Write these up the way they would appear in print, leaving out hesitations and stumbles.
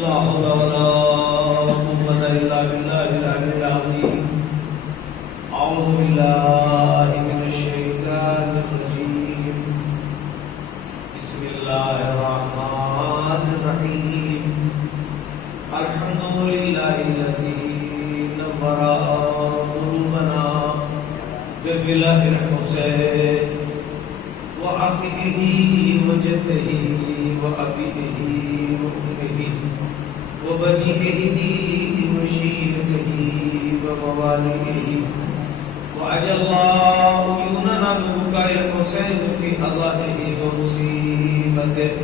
لا حول ولا قوة إلا بالله العلي العظيم. أعوذ بالله من الشيطان الرجيم. بسم الله الرحمن الرحيم. الحمد لله الذي نور قلوبنا بفلاح الحسين وعقبه وجده وأبيه وأمه وبنيه وشيبته ومواليه وأجل الله عيوننا ببكاء الحسين في أضائه ومصيبته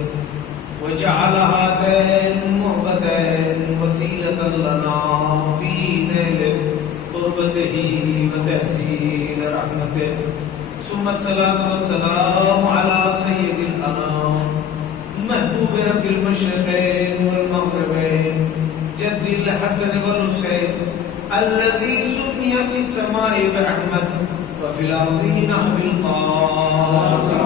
وجعل هاتين محبتين وسيلة لنا في نيل قربته وتحسين رحمته. ثم الصلاة والسلام على سيد الأنام محبوب رب المشرقين والمغربين جد الحسن والحسين الذي سمي في السماء بأحمد وفي الأرضين بالقاسم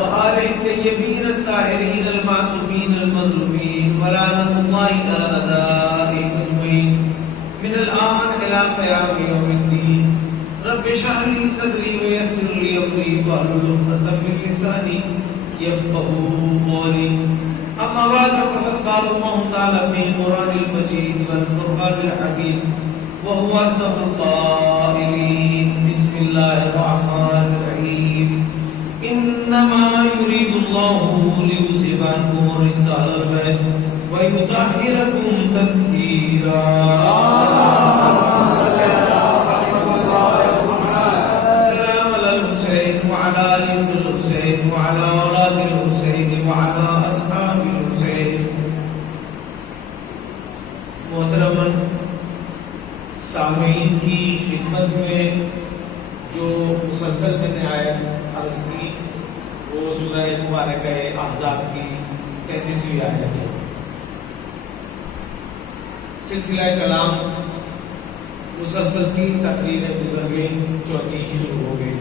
وآله الطيبين الطاهرين المعصومين المظلومين ولعنة الله على أعدائهم أجمعين من الآن إلى قيام يوم الدين. رب اشرح لي صدري ويسر لي أمري واحلل عقدة من لساني يفقهوا قولي. أما بعد فقد قال الله تعالى في القرآن المجيد والفرقان الحكيم وهو أصدق القائلين. بسم الله الرحمن الرحيم. إنما يريد الله ليذهب عنكم الرجس أهل البيت ويطهركم تطهيرا. السلام على الحسين وعلى آل الحسين وعلى أولاد الحسين وعلى أصحاب الحسين. محترم سامعین کی خدمت میں جو مسلسل میں نے آیت عرض کی وہ سورہ مبارکہ احزاب کی 33ویں آیت ہے. سلسلہ کلام مسلسل 3 تقریریں گزر گئی، چوتھی شروع ہو گئی.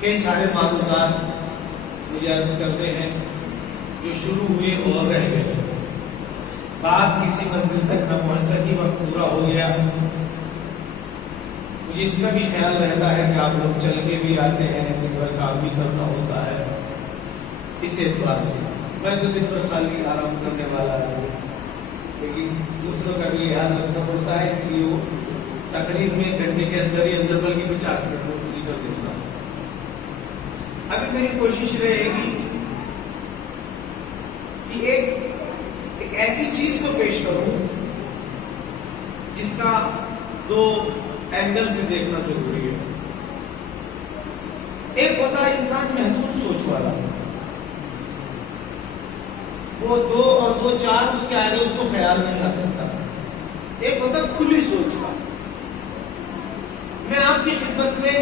کئی سارے معروضات مجھے عرض کرتے ہیں جو شروع ہوئے اور رہ گئے، بات کسی منزل تک نہ پہنچ سکی، وقت پورا ہو گیا. مجھے اس کا بھی خیال رہتا ہے کہ آپ لوگ چل کے بھی آتے ہیں، دن بھر کام بھی کرنا ہوتا ہے. اس اعتبار سے میں تو دن بھر خالی آرام کرنے والا ہوں، لیکن دوسروں کا بھی یاد رکھنا پڑتا ہے، اس لیے وہ تقریب میں گھنٹے کے اندر ہی اندر بلکہ 50 منٹ میں پوری کر دیتا ہوں. ابھی میری کوشش رہے گی کہ ایک ایسی چیز کو پیش کروں جس کا 2 اینگل سے دیکھنا ضروری ہے. ایک ہوتا ہے انسان محدود سوچ والا، وہ 2 اور 2 4 اس کے آگے اس کو خیال نہیں آ سکتا. ایک ہوتا ہے کھلی سوچ کا. میں آپ کی خدمت میں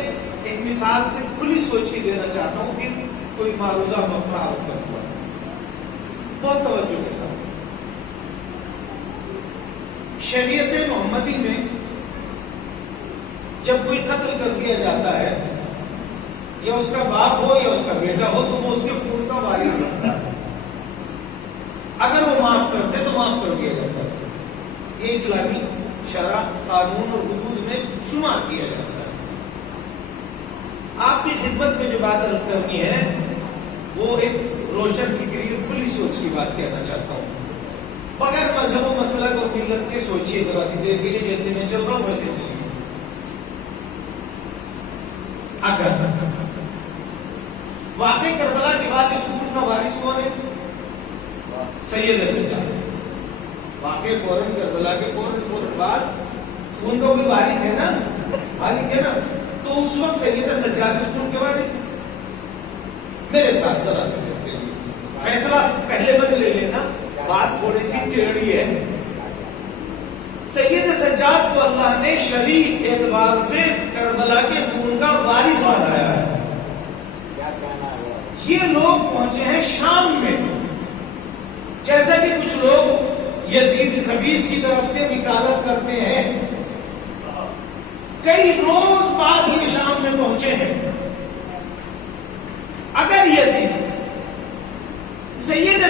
ایک مثال سے کھلی سوچ کی دینا چاہتا ہوں کہ کوئی معروضہ مفہوم عرض کرتا ہوں بہت توجہ کے ساتھ. شریعت محمدی میں جب کوئی قتل کر دیا جاتا ہے، یا اس کا باپ ہو یا اس کا بیٹا ہو، تو وہ اس کے خون کا وارث بنتا ہے. اگر وہ معاف کرتے تو معاف کر دیا جاتا ہے. یہ اسلامی شرع، قانون اور حدود میں شمار کیا جاتا ہے. آپ کی خدمت میں جو بات عرض کرنی ہے وہ ایک روشن فکری کھلی سوچ کی بات کہنا چاہتا ہوں. بغیر مذہب و مسلک اور ملت کے سوچیے ذرا سی دیر کے لیے، جیسے میں چل رہا ہوں ویسے چلیے. اگر واقعی کربلا کے بعد اس خون کا وارث کون ہے؟ سید سجاد. واقعی فوراً کربلا کے فوراً بعد خون کا کوئی وارث ہے نا، مالک ہے نا، تو اس وقت سید سجاد اس خون کے وارث. میرے ساتھ ذرا سا فیصلہ پہلے مت لے لینا، بات تھوڑی سی ٹیڑھی ہے. سید سجاد کو اللہ نے شرعی اعتبار سے کربلا کے خون کا وارث بنایا ہے. یہ لوگ پہنچے ہیں شام میں، جیسا کہ کچھ لوگ یزید خبیث کی طرف سے وکالت کرتے ہیں. کئی روز بعد یہ شام میں پہنچے ہیں. اگر یزید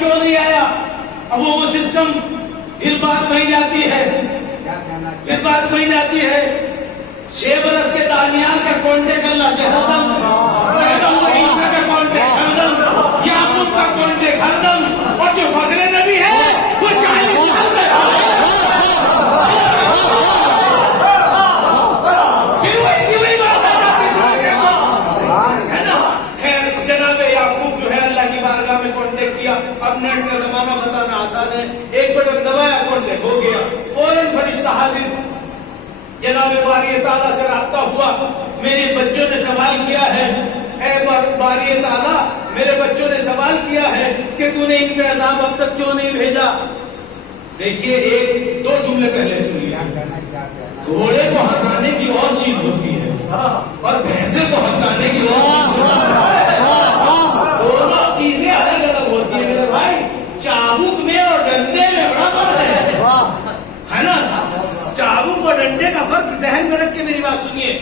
کیوں نہیں آیا؟ اب وہ سسٹم پھر بات وہی جاتی ہے، پھر بات وہی جاتی ہے 6 برس کے دانیال کا کانٹیکٹ اللہ سے ہر دم، عیسیٰ کا کانٹیکٹ ہر دم، یعقوب کا کانٹیکٹ ہر دم، اور جو فخر نبی ہے وہ 40 سال میں پھر وہی کی وہی بات آ جاتی ہے نا۔ خیر جناب یعقوب جو ہے اللہ کی بارگاہ میں کانٹیکٹ کیا۔ اب نیٹ کا زمانہ بتانا آسان ہے، ایک بٹن دبایا کانٹیکٹ ہو گیا، فوراً فرشتہ حاضر، جناب باری تعالیٰ سے رابطہ ہوا۔ میرے بچوں نے سوال کیا ہے، اے باری تعالیٰ میرے بچوں نے سوال کیا ہے کہ تو نے ان پہ عذاب اب تک کیوں نہیں بھیجا؟ دیکھیے 1-2 جملے پہلے سنیے، گھوڑے کو ہٹانے کی اور چیز ہوتی ہے اور بھینسے کو ہٹانے کی اور چیز ہوتی ہے، دونوں چیزیں الگ الگ ہوتی ہیں میرے بھائی۔ چابک میں اور ڈنڈے میں بڑا فرق ہے نا، چابک اور ڈنڈے کا فرق ذہن میں رکھ کے میری بات سنیے۔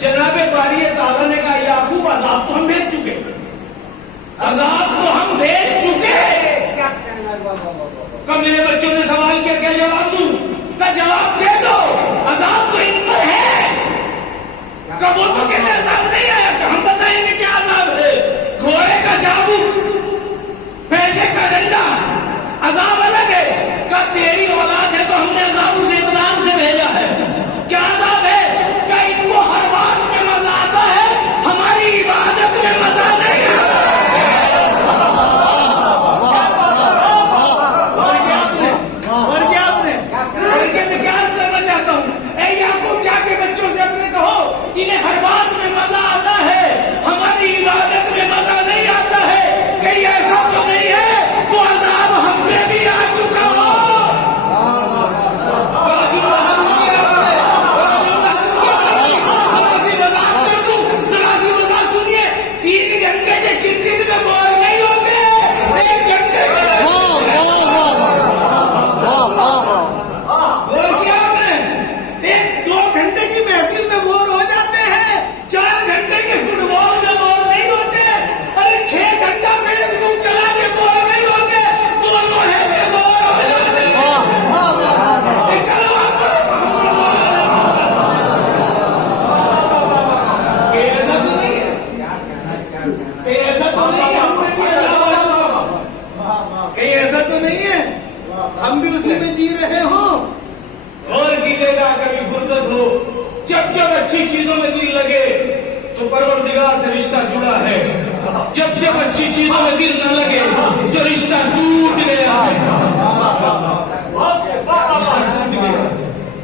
جناب باری تعالیٰ نے کہا یعقوب عذاب تو ہم بھیج چکے، عذاب تو ہم بھیج چکے۔ کب میرے بچوں نے سوال کیا کیا جواب دوں؟ کا جواب دے دو، عذاب تو ان پر ہے۔ کب وہ تو کہتے عذاب نہیں آیا، کہ ہم بتائیں گے کیا عذاب ہے۔ گھوڑے کا چابک، پیسے کا ڈنڈا، عذاب الگ ہے۔ کہ تیری اولاد ہے تو ہم نے عذاب اسے اطمینان سے بھیجا ہے۔ کیا عذاب ہے؟ کہ ان کو ہر بات میں مزہ آتا ہے، ہماری عبادت میں مزہ نہیں آتا ہے۔ انہیں ہر بات میں مزہ آتا ہے، ہماری عبادت میں مزہ نہیں آتا ہے۔ کہیں ایسا تو نہیں ہے وہ عذاب ہم پہ بھی آ چکا ہو۔ ذرا سی وضاحت سنیے، 3 گھنٹے کے کرکٹ میں بور نہیں ہوتے، 1 گھنٹے بور کیا آپ نے، 1-2 گھنٹے کی محفل میں بور ہو جاتے ہیں، 4 گھنٹے کے فٹ بال میں بور نہیں ہوتے، ارے 6 گھنٹہ فیس بک چلا کے بور نہیں ہوتے، دونوں ہے میں بور ہو جاتے ہیں۔ ایسا تو نہیں ہے، ایسا تو نہیں ہے، ہم بھی کہیں ایسا تو نہیں ہے ہم بھی اسی میں جی رہے ہوں۔ غور کیجیے گا کبھی فرصت ہو، جب جب اچھی چیزوں میں دل لگے تو پروردگار سے رشتہ جڑا ہے، جب جب اچھی چیزوں میں دل نہ لگے تو رشتہ ٹوٹ گیا ہے۔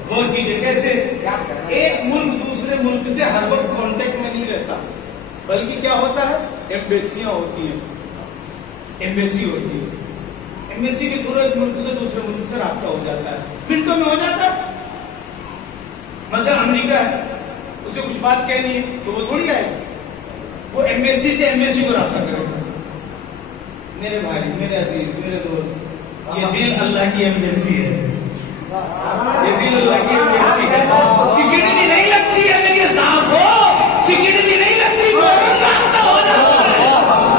غور کیجیے کیسے ایک ملک دوسرے ملک سے ہر وقت کانٹیکٹ میں نہیں رہتا، بلکہ کیا ہوتا ہے، ایمبیسیاں ہوتی ہیں، ایمبیسی ہوتی ہے، ایمبیسی کے تھرو ایک ملک سے دوسرے ملک سے رابطہ ہو جاتا ہے، منٹوں میں ہو جاتا ہے۔ مثلا امریکہ ہے، اسے کچھ بات کہنی ہے تو وہ تھوڑی آئے، وہ ایمبیسی سے ایمبیسی کو رابطہ کرے گا۔ میرے بھائی، میرے عزیز، میرے دوست، یہ دل اللہ کی ایمبیسی ہے، یہ دل اللہ کی ایمبیسی ہے۔ سیکورٹی نہیں لگتی ہے اگر یہ صاف ہو، سیکورٹی نہیں لگتی فوراً رابطہ ہو جاتا ہے،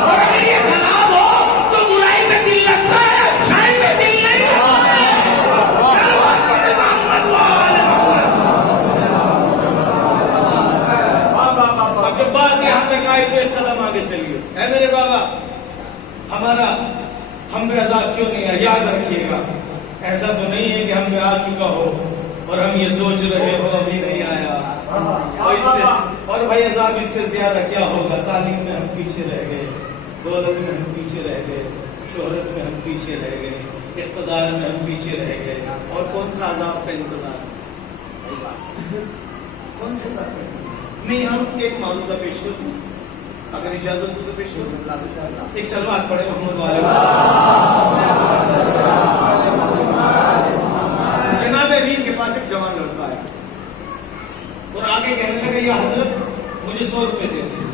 اور اگر یہ خراب ہو تو برائی میں دل لگتا ہے، اچھائی میں دل نہیں لگتا ہے۔ جب بات یہاں تک آئی تو ایک قدم آگے چلیے۔ اے میرے بابا، ہمارا ہم پہ عذاب کیوں نہیں آیا؟ یاد رکھیے گا، ایسا تو نہیں ہے کہ ہم پہ آ چکا ہو اور ہم یہ سوچ رہے ہو ابھی نہیں آیا، اور بھائی عذاب اس سے زیادہ کیا ہوگا؟ تعلیم میں ہم پیچھے رہ گئے، دولت میں ہم پیچھے رہ گئے، شہرت میں ہم پیچھے رہ گئے، اقتدار میں ہم پیچھے رہ گئے، اور کون سا عذاب کا انتظار؟ کون سا؟ میں یہاں ایک معروضہ پیش کروں، اگر اجازت ہو تو پیش کروں۔ ایک سلوات پڑھے محمد والے۔ جناب امیر کے پاس ایک جوان لڑکا آیا اور آگے کہنے لگا یا حضرت مجھے 100 روپے دے دیں،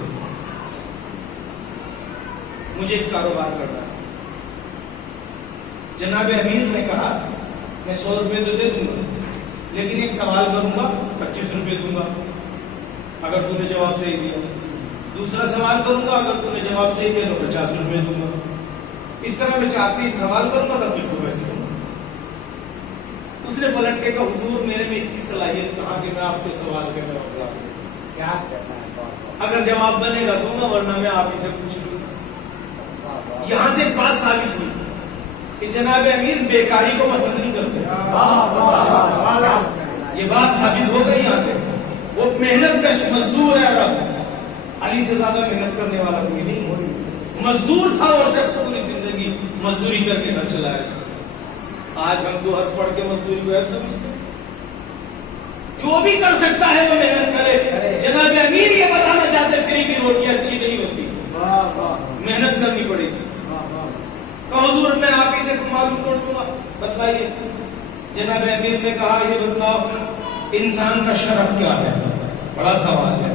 مجھے ایک کاروبار کرنا ہے۔ جناب امیر نے کہا میں 100 روپے تو دے دوں گا، لیکن ایک سوال کروں گا، 25 روپے دوں گا اگر تو نے جواب صحیح دیا، دوسرا سوال کروں گا، اگر تو نے جواب صحیح دیا تو 50 روپے دوں گا۔ اس طرح میں چاہتی سوال کروں گا تب تجھ کو ویسے دوں گا. اس نے پلٹ کے کہا حضور میرے میں اتنی صلاحیت کہاں کہ میں آپ کے سوال کا جواب دوں. کیا کرنا ہے؟ اگر جواب بنے گا دوں گا ورنہ میں آپ ہی سے پوچھ لوں. یہاں سے ایک بات ثابت ہوئی کہ جناب امیر بیکاری کو پسند نہیں کرتے. یہ بات ثابت ہو گئی یہاں سے. وہ محنت کش مزدور ہے. عرب علی سے زیادہ محنت کرنے والا کوئی نہیں. مزدور تھا وہ شخص پوری زندگی مزدوری کر کے گھر چلایا. آج ہم تو ہر پڑھ کے مزدوری کو سمجھتے ہیں. جو بھی کر سکتا ہے وہ محنت کرے. جناب امیر یہ بتانا چاہتے فری کی روٹی اچھی نہیں ہوتی, محنت کرنی پڑے گی. کہ حضور میں آپ ہی سے معلوم کر دوں گا, بتائیے. جناب امیر نے کہا یہ بتاؤ انسان کا شرف کیا ہے؟ بڑا سوال ہے.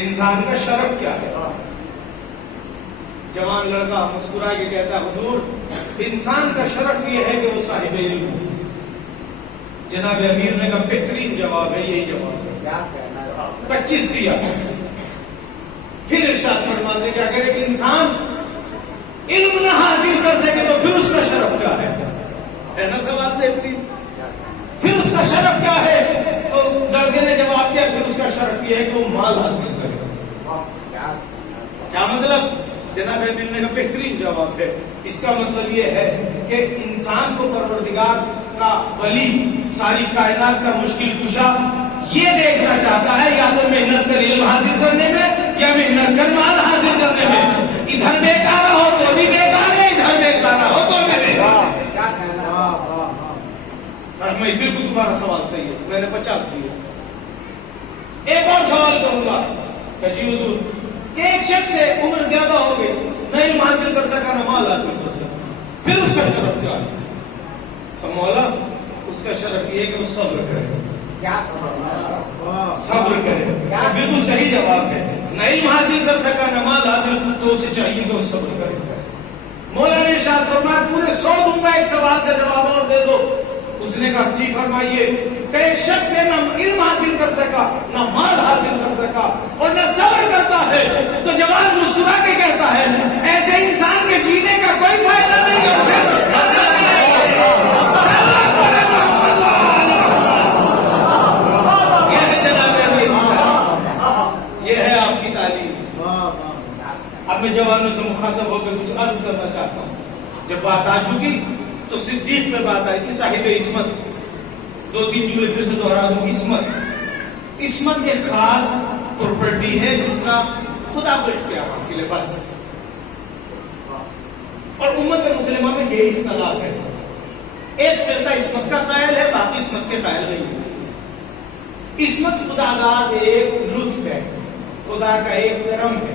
انسان کا شرف کیا ہے؟ جوان لڑکا مسکرا کے کہتا حضور انسان کا شرف یہ ہے کہ وہ صاحب علم ہو. جناب امیر نے کہا بہترین جواب ہے, یہی جواب ہے. 25 دیا. پھر ارشاد فرماتے کہ اگر ایک انسان علم نہ حاصل کر سکے تو پھر اس کا شرف کیا ہے نا سوال بہترین. پھر اس کا شرف کیا ہے؟ تو لڑکے نے جواب دیا پھر اس کا شرف یہ ہے کہ وہ مال حاصل کرے. کیا مطلب؟ جناب امیر نے کہا بہترین جواب ہے. اس کا مطلب یہ ہے کہ انسان کو پروردگار کا ولی, ساری کائنات کا مشکل کشا یہ دیکھنا چاہتا ہے یا تو محنت کر علم حاصل کرنے میں یا محنت کر مال حاصل کرنے میں. ادھر بیکار ہو تو بھی بیکار ہے, ادھر بیکار ہو تو بھی بیکار. میں بالکل تمہارا سوال صحیح ہے, میں نے 50 دیے. ایک اور سوال کروں گا کہ جی حضور کہ ایک شخص سے عمر زیادہ ہو گئی, نہ علم حاصل کر سکا نہ مال حاصل کر سکا, پھر اس کا شرف کیا ہے؟ تو مولا اس کا شرف یہ ہے کہ وہ صبر کرے. صبر کرے. بالکل صحیح جواب ہے. نہ علم حاصل کر سکا نہ مال حاصل, تو اسے چاہیے کہ وہ صبر کرے. مولا نے ارشاد فرمایا پورے 100 دوں گا, ایک سوال کا جواب اور دے دو. اس نے کہا جی فرمائیے. کہ ایک شخص سے نہ علم حاصل کر سکا نہ مال حاصل کر سکا اور نہ صبر کرتا ہے, تو جوان مسکرا کے کہتا ہے ایسے انسان کے جینے کا کوئی فائدہ نہیں ہے. یہ ہے آپ کی تعلیم. اب میں جوانوں سے مخاطب ہو کے کچھ عرض کرنا چاہتا ہوں. جب بات آ چکی تو صدیق میں بات آئی تھی, صاحب عصمت. 2-3 جملے پھر سے دوہرا دوں. عصمت ایک خاص پراپرٹی ہے جس کا خدا کو اختیار حاصل ہے بس. اور امت مسلمہ میں یہی اختلاف ہے. ایک فرقہ عصمت کا قائل ہے, باقی عصمت کے قائل نہیں ہے. عصمت خدا کا ایک لطف ہے, خدا کا ایک کرم ہے.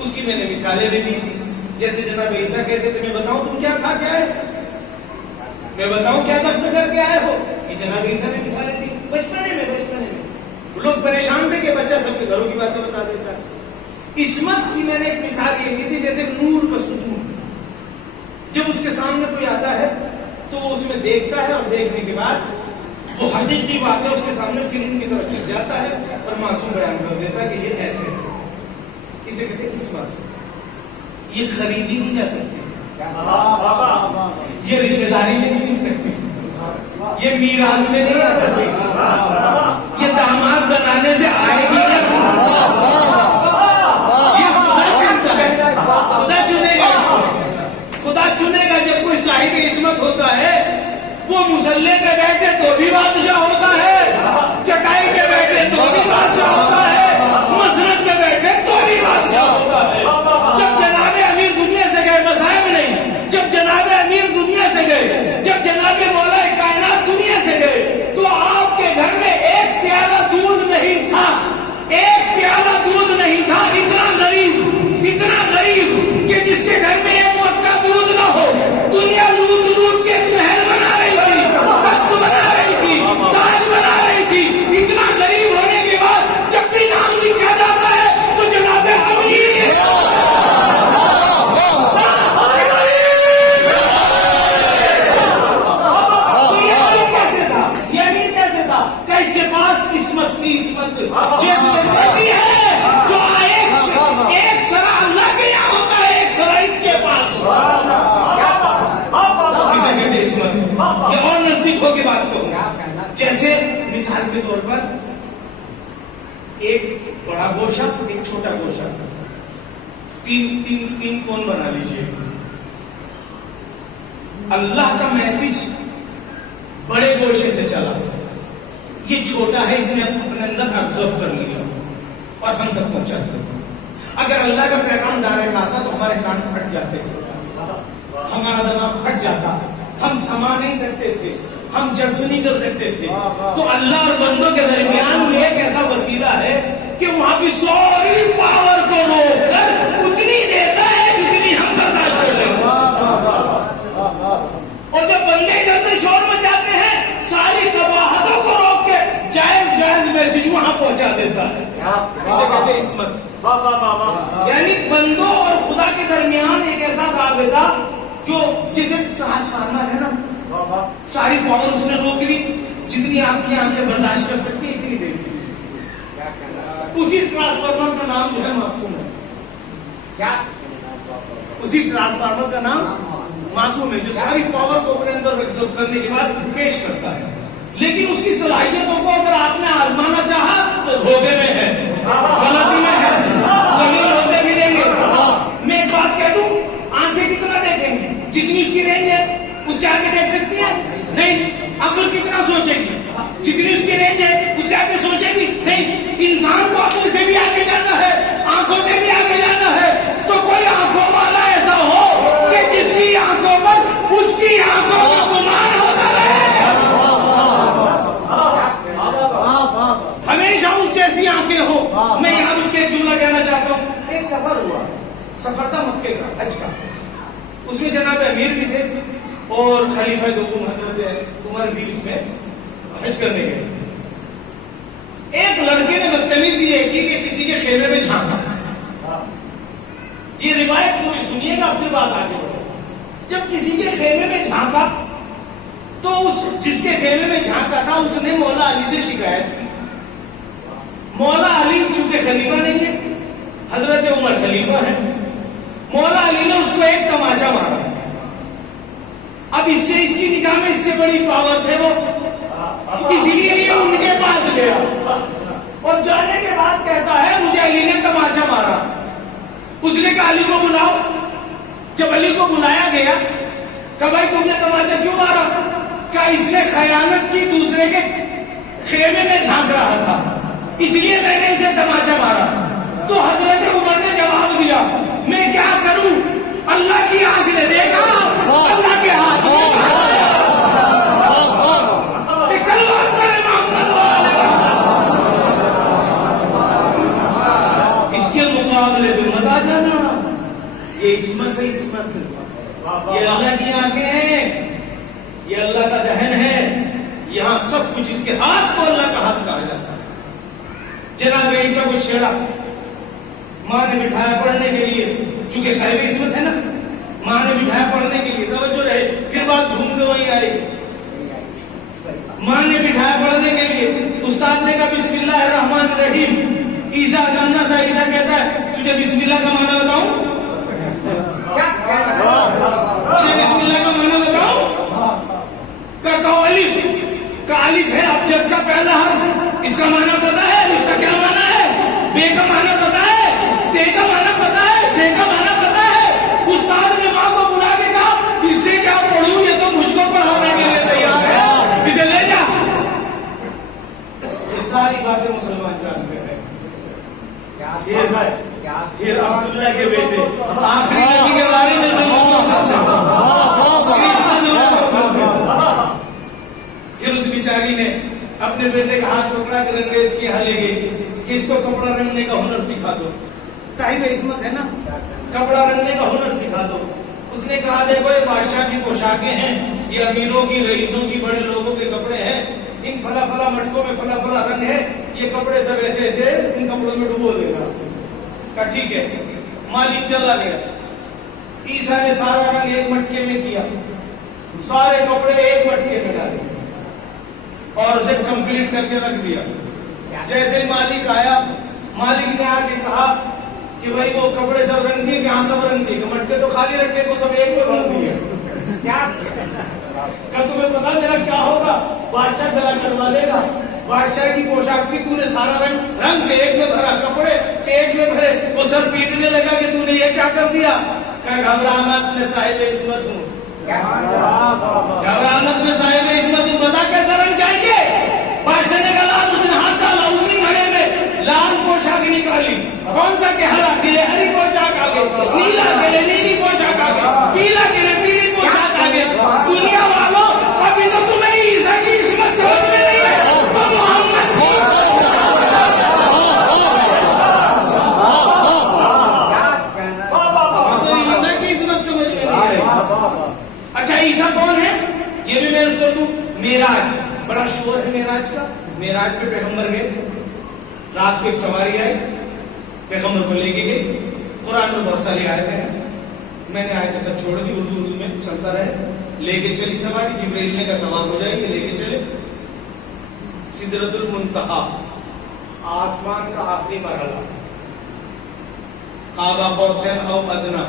اس کی میں نے مثالیں بھی دی تھی. جیسے جناب عیسیٰ کہتے تھے میں بتاؤں تم کیا کھا کے آئے, میں بتاؤں کیا دفن کر کے آئے ہو. یہ جناب عیسیٰ نے مثالیں دی بچپنے میں. لوگ پریشان تھے کہ بچہ سب کے گھروں کی باتیں بتا دیتا ہے. عصمت کی میں نے ایک مثال یہ دی تھی جیسے نور کا ستون. جب اس کے سامنے کوئی آتا ہے تو وہ اس میں دیکھتا ہے اور دیکھنے کے بعد وہ حقیقی بات ہے اس کے سامنے فلم کی طرف چل جاتا ہے اور معصوم بیان کر دیتا ہے کہ یہ ایسے ہے. اسے کہتے ہیں عصمت. یہ خریدی نہیں جا سکتی, یہ رشتے داری میں نہیں مل سکتی, یہ میراث میں نہیں آ سکتی, یہ داماد بنانے سے آئے گی نہیں. یہ خدا چنتا ہے, خدا چنے گا. خدا چنے گا. جب کوئی صاحب عصمت ہوتا ہے وہ مصلے پہ بیٹھے تو بھی بادشاہ ہوتا ہے, چٹائی پہ بیٹھے تو بھی بادشاہ ہوتا ہے, مسجد پہ بیٹھے تو بھی بادشاہ ہوتا ہے. جب جناب امیر دنیا سے گئے مسائب نہیں, جب جناب امیر دنیا سے گئے, جب جناب مولا کائنات دنیا سے گئے تو آپ کے گھر میں ایک پیالہ دودھ نہیں تھا, ایک پیالہ دودھ نہیں تھا. اتنا غریب کہ جس کے گھر میں ایک وقت کا دودھ نہ ہو, دنیا لوٹ کے محل بنا رہی تھی, تخت بنا رہی تھی, تاج بنا رہی تھی. اتنا غریب ہونے کے بعد جب بھی بڑا گوشہ ایک چھوٹا گوشہ، تین کون بنا لیجیے. اللہ کا میسج بڑے گوشے سے چلا، یہ چھوٹا ہے، اس نے اپنے اندر ابزرو کر لیا اور ہم تک پہنچا دیا. اگر اللہ کا پیغام ڈائریکٹ آتا تو ہمارے کان پھٹ جاتے، ہمارا دماغ پھٹ جاتا، ہم سما نہیں سکتے تھے، ہم جذب نہیں کر سکتے تھے. تو اللہ اور بندوں کے درمیان میں ایک ایسا وسیلہ ہے کہ وہاں کی ساری پاور کو روک کر اتنی دیتا ہے جتنی ہم برداشت کر لیں. اور جب بندے ادھر سے شور مچاتے ہیں ساری قباحتوں کو روک کے جائز میسج وہاں پہنچا دیتا ہے. اسے کہتے ہیں عصمت. یعنی بندوں اور خدا کے درمیان ایک ایسا رابطہ جو جسے ٹرانسفارمر ہے نا، ساری پاور اس نے روک لی، جتنی آپ کی آنکھیں برداشت کر سکتی اتنی دیر کی. اسی ٹرانسفارمر کا نام جو ہے معصوم ہے. کیا؟ اسی ٹرانسفارمر کا نام معصوم ہے، جو ساری پاور کو اپنے اندر ایبزارب کرنے کے بعد پیش کرتا ہے. لیکن اس کی صلاحیتوں کو اگر آپ نے آزمانا چاہا تو دھوکے میں ہے، غلطی میں ہے، زمین ہوتے ملیں گے. میں ایک بات کہہ دوں، آنکھیں کتنا دیکھیں گے، جتنی اس کی رینج ہے اس سے آگے دیکھ سکتی ہے نہیں. عقل کتنا سوچے گی، جتنی اس کی رینج ہے اس سے آگے سوچے گی نہیں. انسان کو عقل سے بھی آگے جانا ہے، آنکھوں سے بھی آگے جانا ہے. تو کوئی آنکھوں والا ایسا ہو کہ جس کی آنکھوں پر اس کی آنکھوں کا گمان ہوتا رہے، ہمیشہ اس جیسی آنکھیں ہو. میں یہاں رک کے جملہ کہنا چاہتا ہوں. ایک سفر ہوا، سفر تھا مکے کا، حج کا. اس میں جناب امیر بھی تھے اور خلیفہ دوم حضرت عمر بھی اس میں حج کرنے گئے. ایک لڑکے نے بدتمیزی یہ کی کہ کسی کے خیمے میں جھانکا. یہ روایت پوری سنیے گا، اپنی بات آگے بڑھے. جب کسی کے خیمے میں جھانکا تو اس جس کے خیمے میں جھانکا تھا اس نے مولا علی سے شکایت کی. مولا علی چونکہ خلیفہ نہیں ہے، حضرت عمر خلیفہ ہے، مولا علی نے اس کو ایک تماچا مارا. اب اس کی نگاہ میں اس سے بڑی پاور تھے وہ، اسی لیے یہ ان کے پاس گیا اور جانے کے بعد کہتا ہے مجھے علی نے تماچا مارا. اس نے کہا علی کو بلاؤ. جب علی کو بلایا گیا کہ بھائی تم نے تماچا کیوں مارا؟ کہ اس نے خیانت کی، دوسرے کے خیمے میں جھانک رہا تھا، اس لیے میں نے اسے تماچا مارا. تو حضرت عمر نے جواب دیا میں کیا کروں، اللہ کی آنکھ نے دیکھا، اللہ کے ہاتھ نے اس کے مقابلے پہ مت آ جانا. یہ عصمت ہے، عصمت. یہ اللہ کی آنکھیں ہیں، یہ اللہ کا دہن ہے. یہاں سب کچھ اس کے ہاتھ کو اللہ کا ہاتھ کہا جاتا ہے. جناب عیسیٰ کو چھیڑا، ماں نے بٹھایا پڑھنے کے لیے، چونکہ صاحب عصمت ہے نا، ماں نے بٹھایا پڑھنے کے لیے، توجہ رہے. پھر بات گھوم کے وہی آئی. ماں نے بٹھایا پڑھنے کے لیے، استاد نے کہا بسم اللہ الرحمن الرحیم. عیسیٰ نانا سا عیسیٰ کہتا ہے تجھے بسم اللہ کا معنی بتاؤں، تجھے بسم اللہ کا معنی بتاؤں. کہو الف، کا الف ہے ابجد کا پہلا حرف، اس کا معنی پتا ہے، اس کا کیا معنی ہے، بے کا معنی پتا ہے، تے کا معنی پتا ہے، سے کا معنی پتا ہے. استاد نے ماں کو بلا کے کہا اس سے کیا پڑھوں، یہ تو مجھ کو پڑھانے کے لیے تیار ہے، اسے لے جا. یہ ساری باتیں مسلمان جانتے ہیں. پھر عبداللہ کے بیٹے آخری نبی کے بارے میں پھر اس بیچاری نے اپنے بیٹے کا ہاتھ پکڑا کے رنگریز کی یہاں لے گئی کہ اس کو کپڑا رنگنے کا ہنر سکھا دو. صاحب عصمت ہے نا، کپڑا رنگنے کا ہنر سکھا دو. اس نے کہا دیکھو یہ بادشاہ کی پوشاکیں ہیں، یہ امیروں کی، رئیسوں کی، بڑے لوگوں کے کپڑے ہیں، ان فلا فلا مٹکوں میں فلا فلا رنگ ہے، یہ کپڑے سب ایسے ایسے ان کپڑوں میں ڈبو دے گا. کہا ٹھیک ہے. مالک چلا گیا. عیسیٰ نے سارا رنگ ایک مٹکے میں کیا، سارے کپڑے ایک مٹکے میں ڈالے اور اسے کمپلیٹ کر کے رکھ دیا. جیسے مالک آیا، مالک نے آ کے کہا کہ بھائی وہ کپڑے سب رنگ دیے، کہاں سب رنگ دیے؟ مٹکے تو خالی رکھے تو سب ایک میں رنگ دیے. کل تمہیں پتا میرا کیا ہوگا؟ بادشاہ گلا کروا دے گا. بادشاہ کی پوشاک کی تو نے سارا رنگ رنگ ایک میں بھرا، کپڑے ایک میں بھرے، وہ سر پیٹنے لگا کہ تو نے یہ کیا کر دیا؟ کہ گھبرا مت، میں صاحب عصمت ہوں، گھبرا مت، میں صاحب عصمت ہوں۔ بتا کیسا رنگ چاہیے؟ بادشاہ نے کہا اس نے ہاتھ ڈالا، اسی گھڑے میں لال پوشاک نکالی، کون سا کہ ہرا کے لیے ہری پوشاک آگے، نیلا کے لیے نیلی پوشاک آگے، پیلا کے لیے پیلی پوشاک آگے۔ دنیا والوں ابھی تو تمہیں عیسیٰ کی عصمت سمجھ میں نہیں ہے، تو محمد کی تو عیسیٰ کی عصمت سمجھ میں نہیں ہے۔ اچھا عیسیٰ کون ہے؟ یہ بھی میں اس کو دوں۔ معراج، بڑا شور ہے معراج کا۔ معراج پہ پیغمبر گئے، رات کو ایک سواری آئی، پیغمبر کو لے کے گئی۔ قرآن میں بہت ساری آیتیں ہیں، میں نے آیتیں سب چھوڑ دی، اردو میں چلتا رہے۔ لے کے چلی سواری، جبرائیل نے کہا سوار ہو جائے گی، لے کے چلے سدرۃ المنتہا، آسمان کا آخری مرحلہ، قاب قوسین او ادنی،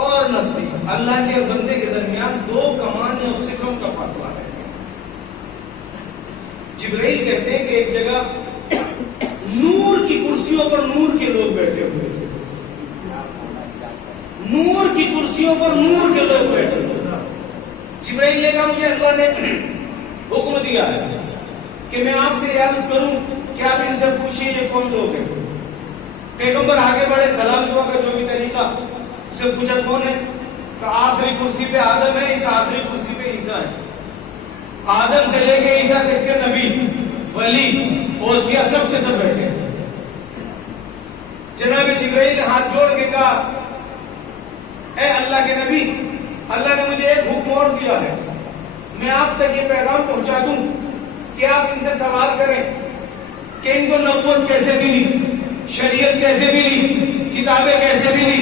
اور نزدیک اللہ کے بندے کے درمیان 2 کمان یا اس سے کم کا فاصلہ ہے۔ جبرائیل کہتے ہیں کہ ایک جگہ نور کی کرسیوں پر نور کے لوگ بیٹھے ہوئے، نور کی کرسیوں پر نور کے لوگ بیٹھے ہوئے۔ جبرائیل نے کہا مجھے اللہ نے حکم دیا ہے کہ میں آپ سے عرض کروں کہ آپ ان سے پوچھیے یہ کون لوگ ہیں۔ پیغمبر آگے بڑھے، سلام دعا کا جو بھی طریقہ، اسے پوچھا کون ہے؟ تو آخری کرسی پہ آدم ہے، اس آخری کرسی پہ عیسیٰ ہے۔ آدم سے لے کے عیسیٰ تک کے نبی، ولی، اوصیاء سب کے سب بیٹھے۔ جناب جبرائیل نے ہاتھ جوڑ کے کہا اے اللہ کے نبی، اللہ نے مجھے ایک حکم اور دیا ہے، میں آپ تک یہ پیغام پہنچا دوں کہ آپ ان سے سوال کریں کہ ان کو نبوت کیسے ملی، شریعت کیسے ملی، کتابیں کیسے ملی،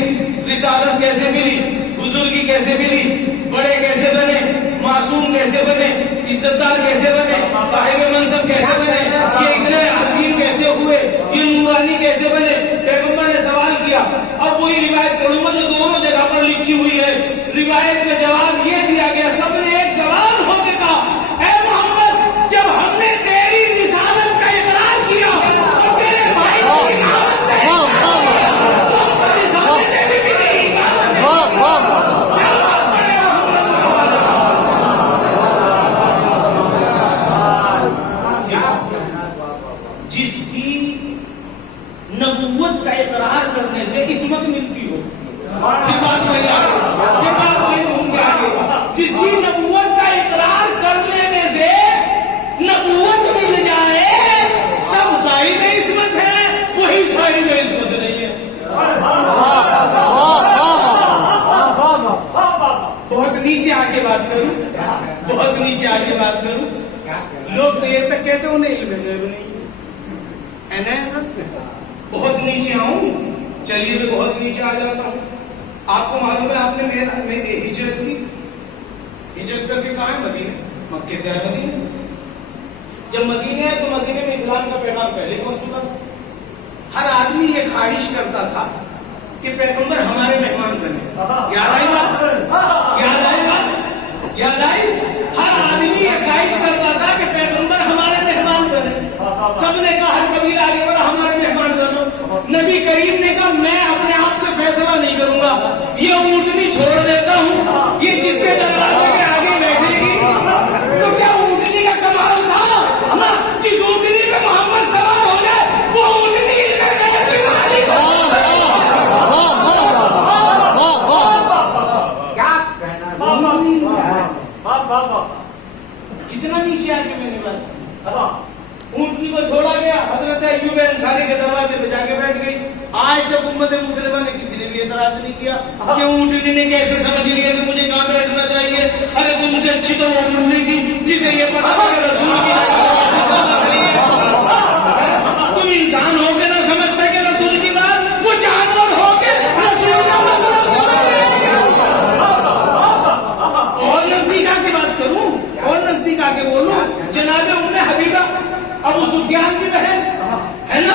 رسالت کیسے ملی، بزرگی کیسے ملی، بڑے کیسے بنے، معصوم کیسے بنے، عزت دار کیسے بنے، صاحب منصب کیسے بنے، یہ اتنے عظیم کیسے ہوئے، یہ نورانی کیسے بنے۔ پیغمبر نے سوال کیا۔ اب وہی روایت کروں گا جو دونوں جگہ پر لکھی ہوئی ہے۔ روایت میں جواب یہ دیا گیا، سب نے ایک سوال ہو کے کہا اے محمد، جب ہم نے تیری رسالت کا اقرار کیا تو تیرے بھائی کی امامت کا اقرار کیا، تو ہماری رسالت نے بھی نہیں جس کی نبوت کا اقرار کرنے سے عصمت ملتی ہو، یہ بات میں آگے، جس کی نبوت کا اقرار کر لینے سے نبوت مل جائے، سب صاحب عصمت ہے، وہی صاحب عصمت نہیں ہے۔ بہت نیچے آ کے بات کروں، بہت نیچے آ کے بات کروں، لوگ تو یہ تک کہتے ہیں انہیں علم غیب نہیں ہے، سب بہت نیچے آؤں، چلیے میں بہت نیچے آ جاتا ہوں۔ آپ کو معلوم ہے آپ نے ہجرت کی، ہجرت کر کے کہاں ہے؟ مدینے، مکے سے آئے مدینے۔ جب مدینے آئے تو مدینے میں اسلام کا پیغام پہلے پہنچ چکا تھا۔ ہر آدمی یہ خواہش کرتا تھا کہ پیغمبر ہمارے مہمان بنے۔ یاد آئی بات؟ یاد آئی بات؟ یاد آئی؟ ہر آدمی یہ خواہش کرتا تھا کہ پیغمبر ہمارے مہمان بنے۔ سب نے کہا، ہر قبیلہ آگے بڑھا ہمارے مہمان بنو۔ نبی کریم نے کہا میں اپنے آپ سے فیصلہ نہیں کروں گا، یہ اونٹنی چھوڑ دیتا ہوں، یہ جس کے دروازے کے آگے بیٹھے گی تو کیا اونٹنی کا کمال تھا؟ جس اونٹنی پہ محمد سوار ہو جائے وہ اونٹنی کتنا نیچے آ کے میں نے بات، اونٹنی کو چھوڑا گیا، حضرت ایوب انصاری کے دروازے پہ جا کے بیٹھ گئی۔ آج تک امت مسلمہ نے کسی نے بھی اعتراض نہیں کیا کہ اونٹنی نے کیسے سمجھ لیا کہ مجھے کہاں بیٹھنا چاہیے۔ ارے تم سے اچھی تو وہ اونٹنی تھی جسے یہ پتا تھا کہ رسول کی تم انسان ہو کے نہ سمجھ سکے رسول کی بات، وہ جانور ہو کے رسول کا مطلب سمجھ رہے۔ اور نزدیک آ کے بات کروں، اور نزدیک آ کے بولوں، جناب ام حبیبہ ابو سفیان کی بہن ہے نا،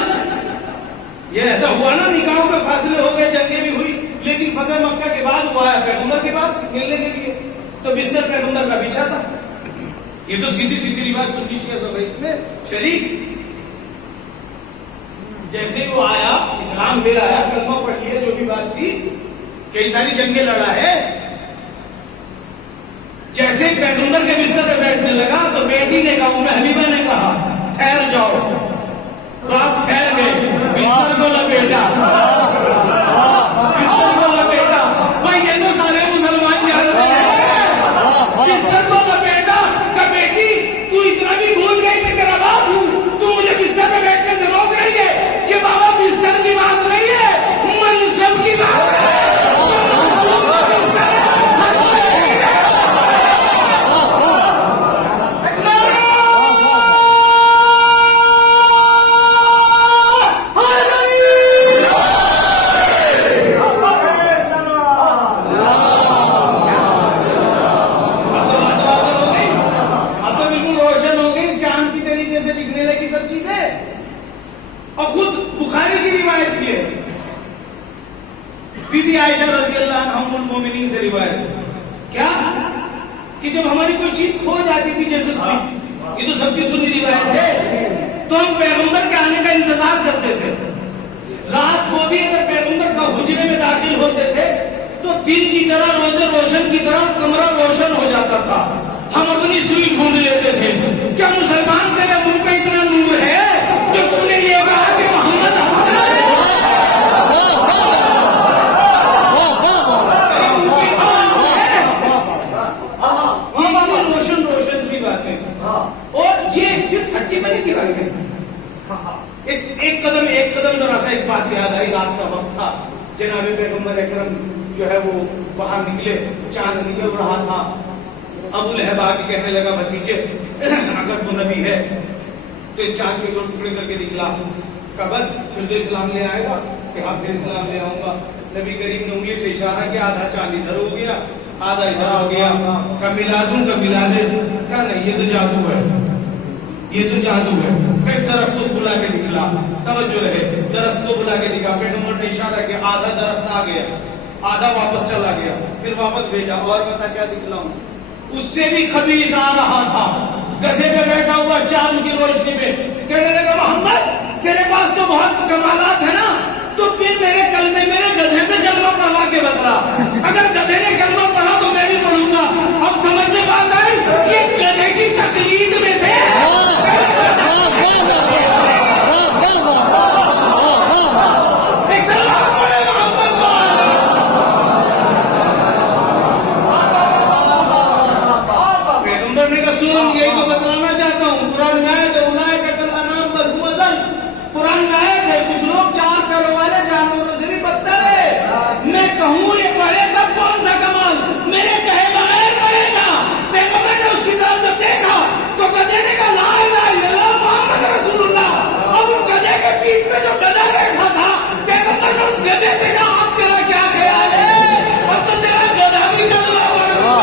یہ ایسا ہوا نا نکاحوں کے فاصلے ہو گئے، جنگیں بھی ہوئی، لیکن فتح مکہ کے بعد ہوا ہے پیغمبر کے پاس ملنے کے لیے، تو بستر پیغمبر کا بچھا تھا۔ یہ تو سیدھی سیدھی روایت سنی شیعہ سبعیت میں شریک۔ جیسے وہ آیا اسلام لے آیا کلمہ پڑھ لیا جو بھی بات تھی کئی ساری جنگیں لڑا ہے. جیسے پیغمبر کے بستر پہ بیٹھنے لگا تو بیٹی نے کہا ام حبیبہ نے کہا ٹھہر جاؤ. تو آپ ٹھہر گئے بستر کو لپیٹا بستر کو لپیٹا. بھائی یہ تو سارے مسلمان جانتے ہیں بستر کو لپیٹا کہ بیٹی تو اتنا بھی بھول گئی کہ تیرا باپ ہوں تو مجھے بستر پہ بیٹھنے سے روک رہی ہے کہ بابا بستر کی بات نہیں ہے منصب کی بات ہے. عائشہ رضی اللہ عنہا ام المومنین سے روایت کیا کہ جب ہماری کوئی چیز کھو جاتی تھی جیسے سوئی یہ تو سب کی سنی روایت ہے تو ہم پیغمبر کے آنے کا انتظار کرتے تھے. رات کو بھی اگر پیغمبر کا حجرے میں داخل ہوتے تھے تو دن کی طرح روزے روشن کی طرح کمرہ روشن ہو جاتا تھا. ہم اپنی سوئی ڈھونڈ لیتے تھے. کیا مسلمان تیرے منہ پہ اتنا نور ہے جو تم نے یہ کہا کہ محمد ایک قدم ذرا سا ایک بات یاد آئی. رات کا وقت تھا جناب پیغمبر اکرم جو ہے وہ باہر نکلے چاند نکل رہا تھا. ابو لہب آ کے کہنے لگا بھتیجے اگر تو نبی ہے تو اس چاند کے دو ٹکڑے کر کے دکھلا کہ بس پھر تو اسلام لے آئے گا کہ ہاں پھر اسلام لے آؤں گا. نبی کریم نے انگلی سے اشارہ کیا آدھا چاند ادھر ہو گیا آدھا ادھر ہو گیا. کب ملا دوں کب ملا دے کہا نہیں یہ تو جادو ہے یہ تو جادو ہے. پھر درخت کو بلا کے نکلا توجہ رہے درخت کو بلا کے دکھا پیغمبر نے اشارہ کیا آدھا درخت آ گیا آدھا واپس چلا گیا پھر واپس بھیجا اور بتا کیا دکھلاؤں. اس سے بھی خبیث آ رہا تھا گدھے پہ بیٹھا ہوا چاند کی روشنی میں کہنے لگا محمد تیرے پاس تو بہت کمالات ہے نا تو پھر میرے گدھے سے کلمہ پڑھوا کے بتلا. اگر گدھے نے کلمہ پڑھا تو میں بھی پڑھوں گا. اب سمجھ میں بات آئی یہ گدھے کی تقلید میں تھے. پیغمبر نے کہا سن یہی تو بتلانا چاہتا ہوں. قرآن میں آئے تو انہیں کٹل انام پر ہمزن قرآن میں آئے تھے کچھ لوگ چار پیروں والے جانوروں سے بھی بدتر ہے. میں کہوں یہ پڑھے تب کون سا کمال میرے کہے بغیر پڑھے گا. پیغمبر نے اس کی طرف جب دیکھا تو گدھے نے کہا لا الہ الا اللہ محمد رسول اللہ. اب اس گدھے کے پیٹھ پہ جو گدھا بیٹھا تھا پیغمبر نے اس گدھے سے کہا اب تیرا کیا خیال ہے اب تو تیرا گدھا بھی کلمہ پڑھوں گا.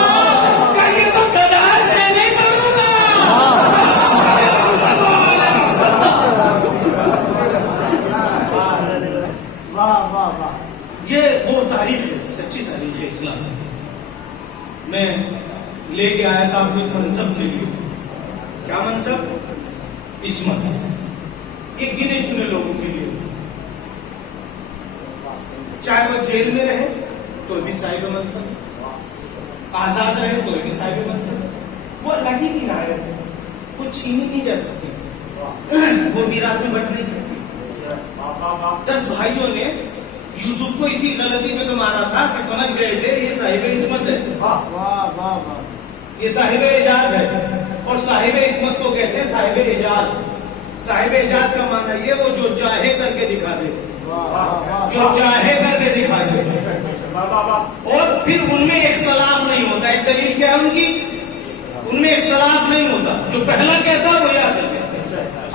کہیے تو گدھا میں نہیں پڑھوں گا. یہ وہ تاریخ ہے سچی تاریخ ہے اسلام. میں لے کے آیا تھا آپ کو منصب کے لیے. کیا منصب؟ عصمت. یہ گنے چنے لوگوں کے لیے چاہے وہ جیل میں رہے تو بھی صاحب منصب آزاد رہے تو بھی صاحب منصب. وہ اللہ کی عنایت ہے وہ چھینی نہیں جا سکتی وہ میراث میں بٹ نہیں سکتی. 10 بھائیوں نے یوسف کو اسی غلطی میں تو مارا تھا کہ سمجھ گئے تھے یہ صاحب عصمت ہے یہ صاحب اعجاز ہے. اور صاحب عصمت کو کہتے ہیں صاحب اعجاز. صاحب اعجاز کا معنی یہ وہ جو چاہے کر کے دکھا دے جو چاہے کر کے دکھا دے. اور پھر ان میں اختلاف نہیں ہوتا. ایک دلیل کیا ہے ان کی ان میں اختلاف نہیں ہوتا. جو پہلا کہتا وہ یاد رکھے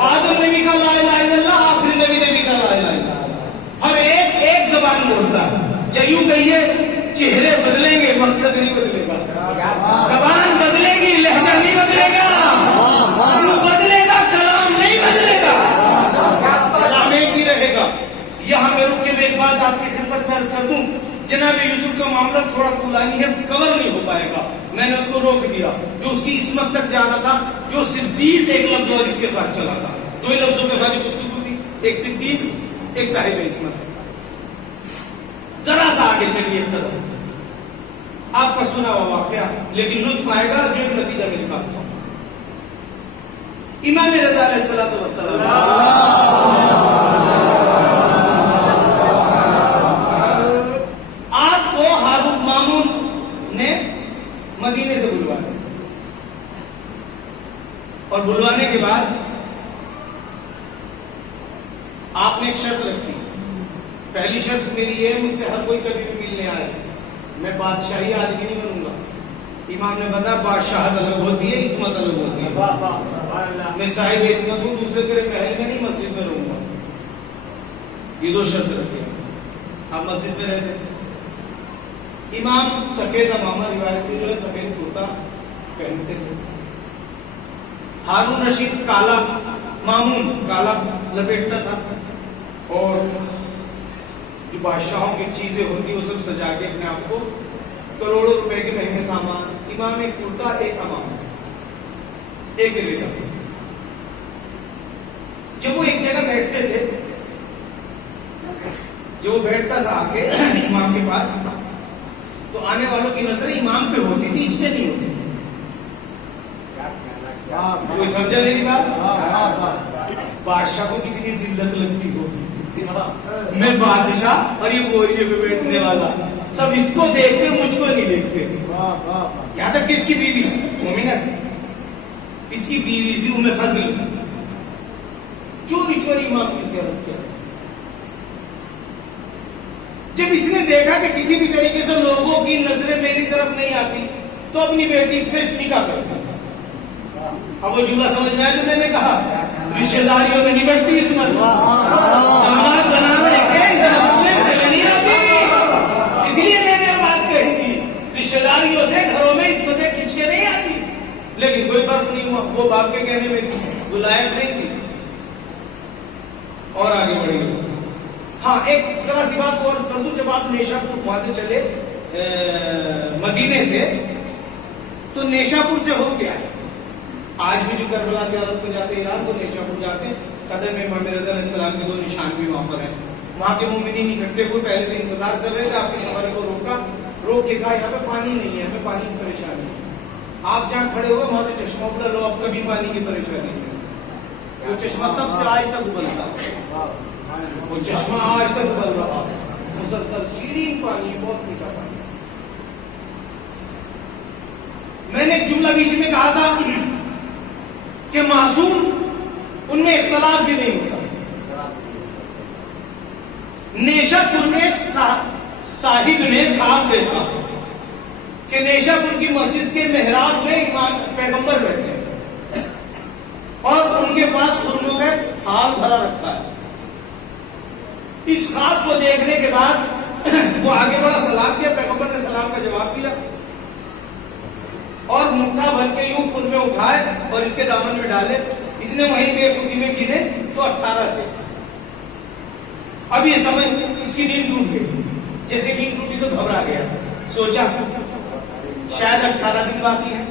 آدم نبی کا لا الہ الا اللہ آخری نبی کا لا الہ الا اللہ. ہم ایک زبان بولتا ہے یا یوں کہیے چہرے بدلیں گے مقصد نہیں بدلے گا. زبان بدلے گی لہجہ نہیں بدلے گا. روح بدلے گا کلام نہیں بدلے گا. کلام ایک ہی رہے گا. یہاں میں رک کے میں ایک بات آپ کی خدمت میں عرض کر دوں. جناب یوسف کا معاملہ تھوڑا طولانی ہے کور نہیں ہو پائے گا. میں نے اس کو روک دیا جو اس کی عصمت تک جانا تھا. جو صدیق ایک لفظ اور اس کے ساتھ چلا تھا 2 لفظوں میں ہماری گفتگو تھی. ایک صدیق ایک صاحب عصمت ذرا سا آگے چلیے ایک قدم. آپ کا سنا ہوا واقعہ لیکن لطف آئے گا جو ایک نتیجہ میں نکالتا ہوں. امام رضا علیہ الصلوۃ والسلام آپ کو ہارون مامون نے مدینے سے بلوایا اور بلوانے کے بعد آپ نے ایک شرط رکھی. پہلی شرط میری یہ ہے مجھ سے ہر کوئی کبھی بھی ملنے آئے میں بادشاہی آدمی نہیں بنوں گا. امام نے بتایا بادشاہت الگ ہوتی ہے عصمت الگ ہوتی ہے. میں صاحب عصمت ہوں دوسرے تیرے محل میں نہیں مسجد میں رہوں گا. یہ دو شرط رکھے. آپ مسجد میں رہتے تھے. امام سفید امامہ روایت میں جو ہے سفید کرتا پہنتے تھے. ہارون رشید کالا مامون کالا لپیٹتا تھا اور جو بادشاہوں کی چیزیں ہوتی وہ سب سجا کے اپنے آپ کو کروڑوں روپے کے مہنگے سامان. امام ایک کرتا ایک امام ایک بیٹا. جب وہ ایک جگہ بیٹھتے تھے جو وہ بیٹھتا تھا آ کے امام کے پاس تو آنے والوں کی نظر امام پہ ہوتی تھی اس پہ نہیں ہوتی. کوئی سمجھا میری بات؟ بادشاہ کو کتنی ذلت لگتی ہوگی. میں بادشاہ اور یہ بوریے پہ بیٹھنے والا سب اس کو دیکھتے مجھ کو نہیں دیکھتے. یہاں تک کس کی بیوی مومنہ تھی. اس کی بیوی بھی ام فضل چوری چوری امام کی زیارت کیا. جب اس نے دیکھا کہ کسی بھی طریقے سے لوگوں کی نظریں میری طرف نہیں آتی تو اپنی بیٹی سے نکاح کرتا. اب وہ جملہ سمجھ میں آیا جو میں نے کہا رشتے داریوں میں نہیں بڑھتی عصمت. داماد بنانے کے عصمت میں نہیں آتی. اس لیے میں نے بات کہی تھی رشتے داریوں سے گھروں میں عصمتیں کھینچ کے نہیں آتی. لیکن کوئی فرق نہیں ہوا. وہ باپ کے کہنے میں تھی لائق نہیں تھی اور آگے بڑھی. ہاں ایک ذرا سی بات اور کر دوں. جب آپ نیشا پور وہاں سے چلے مدینے سے تو نیشا پور سے ہو کے آئے. آج بھی جو کربلا زیارت کو جاتے ایران وہ نیشا پور جاتے ہیں. قدم میں امام رضا علیہ السلام کے دو نشان بھی وہاں پر ہیں. وہاں کے مومنین اکٹھے ہوئے پہلے سے انتظار کر رہے تھے. آپ کی سواری کو روک کے کہا یہاں پہ پانی نہیں ہے ہمیں پانی کی پریشانی ہے. آپ جہاں کھڑے ہوئے وہاں سے چشمہ اٹھا لو اب کبھی پانی کی پریشانی ہے. وہ چشمہ تب سے آج تک ابلتا وہ چشمہ آج تک ابل رہا مسلسل شیرین پانی بہت میٹھا پانی. میں نے ایک جملہ بیچ میں کہا تھا کہ معصوم ان میں اختلاف بھی نہیں ہوتا. نیشا پور میں ایک صاحب نے خواب دیکھا کہ نیشا پور کی مسجد کے محراب میں امام پیغمبر بیٹھے ہیں اور ان کے پاس خرموں کا تھال بھرا رکھا ہے. اس خواب کو دیکھنے کے بعد وہ آگے بڑا سلام کیا. پیغمبر نے سلام کا جواب دیا اور مٹھا بھر کے یوں خرمے اٹھائے اور اس کے دامن میں ڈالے. اس نے وہیں بے خودی میں گنے تو 18 تھے. اب یہ سمجھ اس کی نیند ٹوٹ گئی. جیسے نیند ٹوٹی تو گھبرا گیا. سوچا شاید 18 دن باقی ہے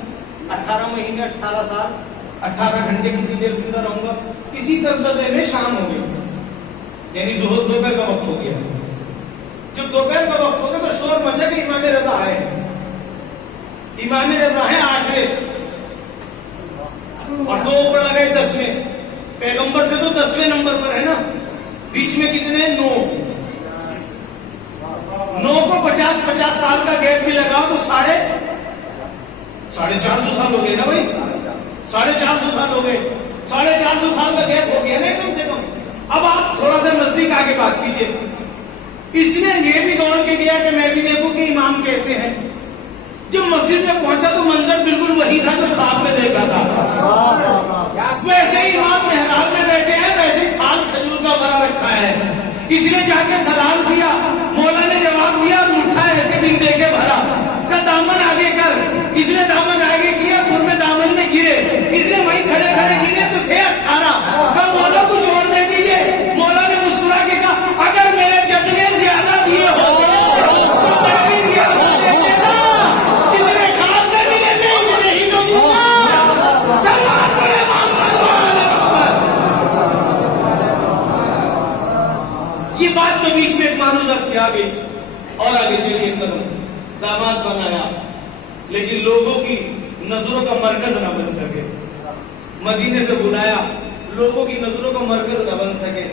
18 مہینے 18 سال 18 گھنٹے کتنی دیر زندہ رہوں گا. اسی تذبذے میں شام ہو گئی یعنی ظہر دوپہر کا وقت ہو گیا. جب دوپہر کا وقت ہو گیا تو شور مچا کہ امام رضا آئے. امام رضا ہے 8ویں اور 2 اوپر لگے 10ویں. پیغمبر سے تو 10ویں نمبر پر ہے نا. بیچ میں کتنے 9 کو 50 سال کا گیپ بھی لگاؤ تو 450 سال ہو گئے نا بھائی. 450 سال ہو گئے. 450 سال کا گیپ ہو گیا نا کم سے کم. اب آپ تھوڑا سا نزدیک آگے بات کیجئے. اس نے یہ بھی دوڑ کے گیا کہ میں بھی دیکھوں کہ امام کیسے ہیں. جب مسجد میں پہنچا تو منظر بالکل وہی تھا جو خواب میں دیکھا تھا. ویسے ہی امام محراب میں بیٹھے ہیں ویسے ہی تھال کھجور کا بھرا رکھا ہے. اس نے جا کے سلام کیا. مولا نے جواب دیا مٹھا ایسے دن دے کے بھرا کا دامن آگے کر. اس نے دامن آگے کیا خرمے دامن میں گرے. اس نے وہیں کھڑے کھڑے گرے تو تھے 18. کا مولا کچھ اور دے دیجیے. مولا نے مسکرا کے کہا اگر میرے جتنے زیادہ دیے ہوتے تو میں بھی زیادہ دیتے نا. جتنے خواب میں بھی لیتے اتنے ہی تو دوں گا. سلام پڑھے محمد آگے چلیے قدم، داماد بنایا لیکن لوگوں کی نظروں کا مرکز نہ بن سکے، مدینے سے بلایا لوگوں کی نظروں کا مرکز نہ بن سکے،